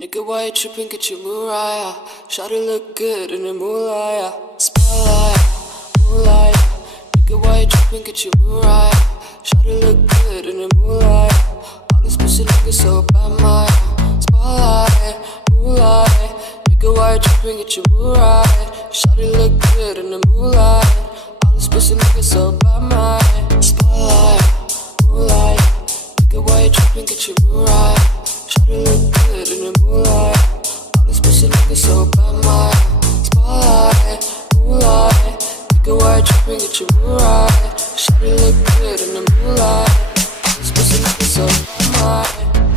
Nigga, why you tripping? Get your Mariah. Shawty look good in the moonlight. Spotlight, moonlight. Nigga, why you tripping? Get your Mariah. Shawty look good in the moonlight. All these pussy niggas so bad, my spotlight, moonlight. Nigga, why you tripping? Get your Mariah. Shawty look good in the moonlight. All these pussy niggas so bad, my spotlight, moonlight. Nigga, why you tripping? Get your Mariah. Shawty look good in the moonlight. All these pussy niggas so bad, my spotlight, moonlight. Nigga, why you tripping? Get your Mariah. Shawty look good in the moonlight. All these pussy niggas so bad, my.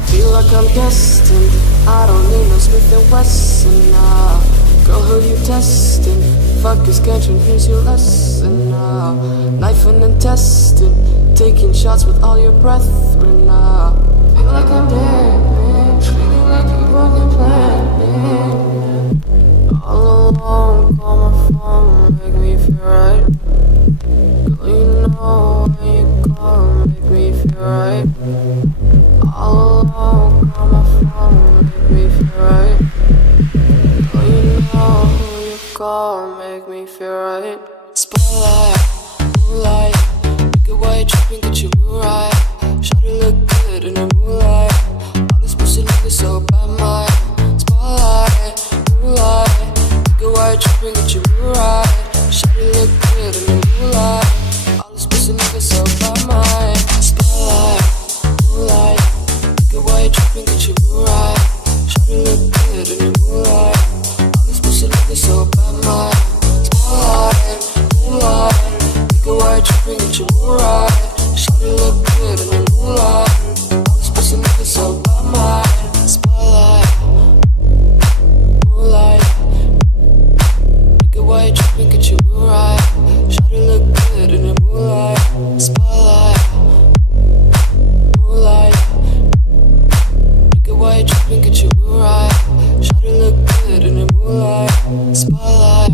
Feel like I'm destined. I don't need no Smith & Wesson now. Girl, who you testing? Fuck is catching, here's your lesson now. Knife and intestine, taking shots with all your brethren now. Feel like I'm dead, man. Feeling like you broken plan, man. All alone, call my phone, make me feel right. Girl, you know when you call, make me feel right. All alone, call my phone, make me feel right. Girl, you know who you call, make me feel right. Spotlight, moonlight. Nigga, why you tripping? Get your Mariah. Shawty look good in the moonlight. All these pussy niggas so bad, my spotlight, moonlight. Nigga, why you tripping? Get your Mariah. Shawty look good in the moonlight. All these pussy niggas so bad, my spotlight, moonlight. Nigga, why you tripping? Get your Mariah. Shawty look good in the moonlight. All these pussy niggas so bad, my spotlight, moonlight. Nigga, why you tripping? Get your Mariah. Shawty look good in the moonlight. All these pussy niggas so bad, my spotlight, moonlight. Nigga, why you tripping? Get your Mariah. Shawty look good in the moonlight. Spotlight, moonlight. Nigga, why you tripping? Get your Mariah. Shawty look good in the moonlight. Spotlight,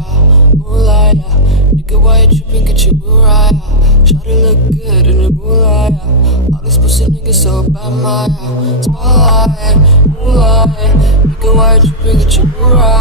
moonlight. Nigga, why you tripping? Get your Mariah. Shawty look good in the moonlight. All these pussy niggas so bad, my spotlight, moonlight. Nigga, why you tripping? Get your Mariah.